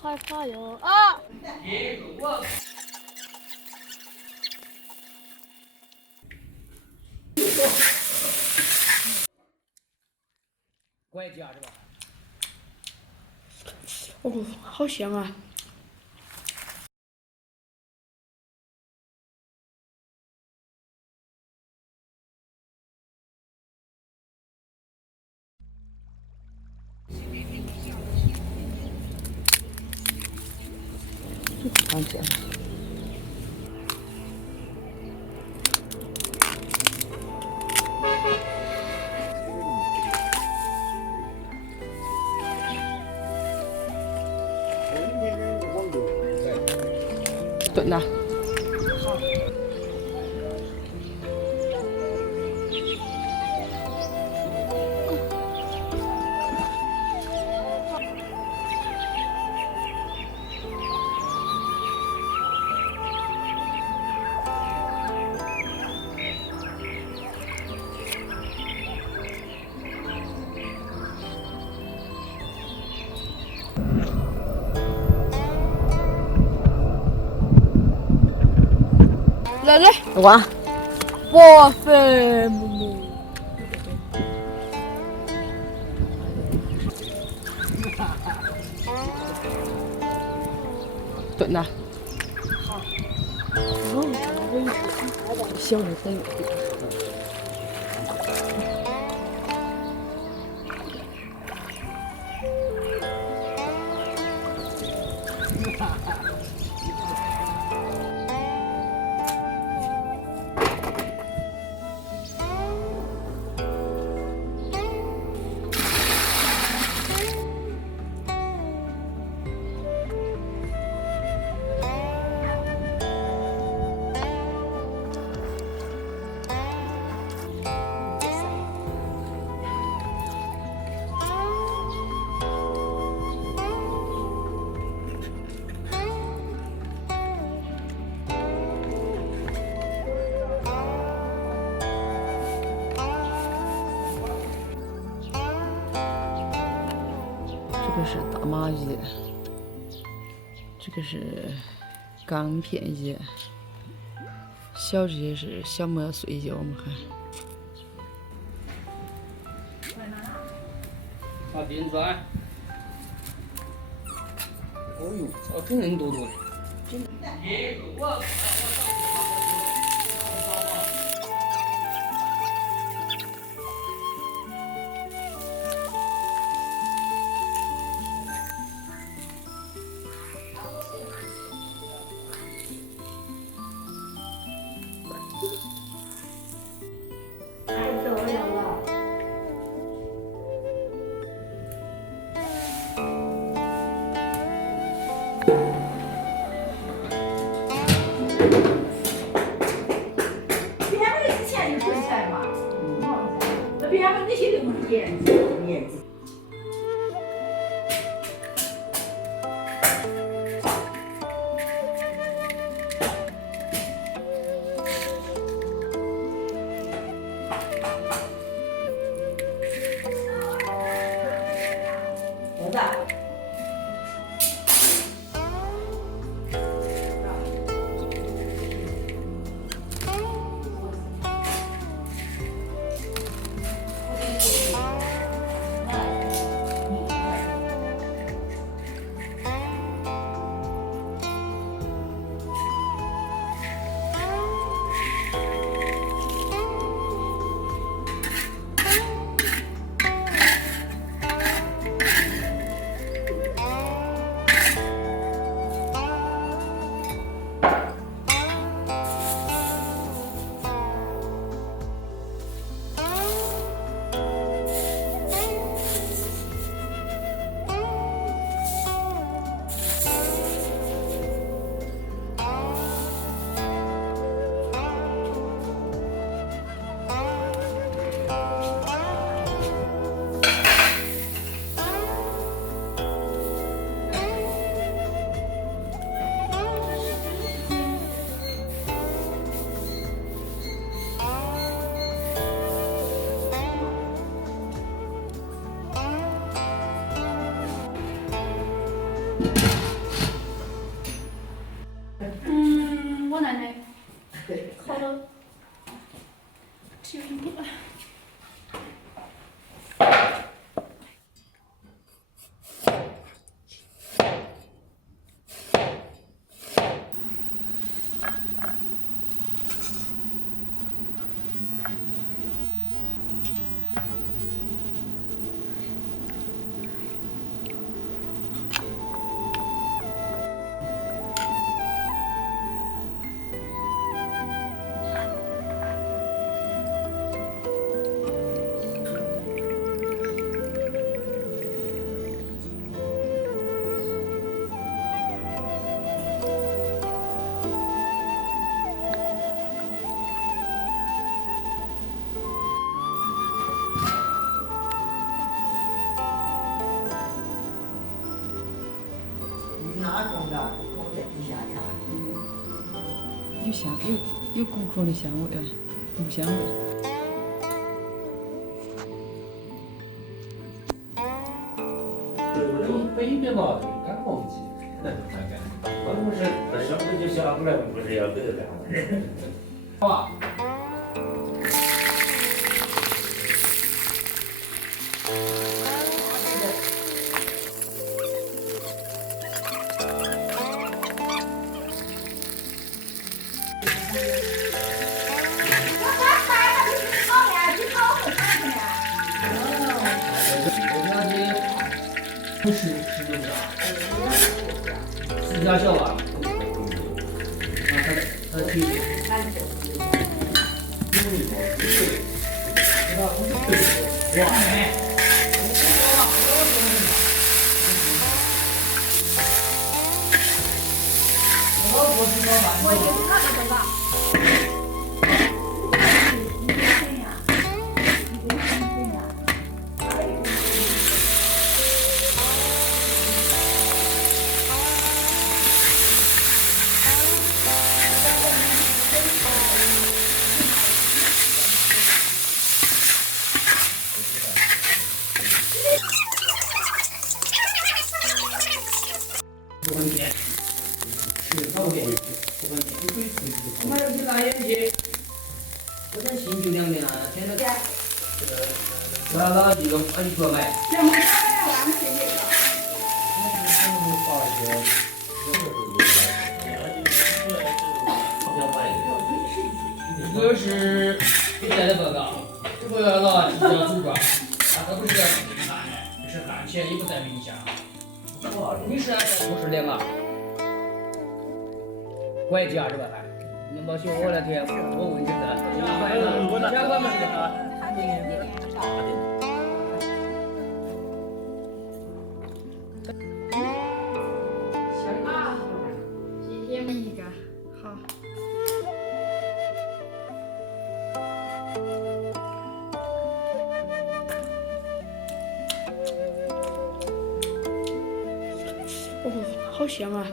害怕哟啊！拐夹是吧？哦，好香啊！看见了。炖的。来来，哇，过分木。炖的。香的很。这个是大马鱼，这个是钢片鱼，小这些是小磨碎鱼，我们看。啊，冰砖。哦呦，这人多多的。哪种的，我在底下查。有香，有古孔的香味啊，古香味。北边嘛，感冒季，大概。我们是小不就小不来，不是要这个干嘛？好吧。私家校吧，他去。我也是那个头发。不分钱，是老的，不分钱。我们要去拿烟去，我这新旧两年啊，现在这个老几个把你做买。这个是比赛的报告，这个老是叫主管，这不是要看的，这是汗钱也不在名下。你是不是两个？拐价是吧？还，那么就我那天我问你的，两个嘛是的。一个好。哦，好香啊！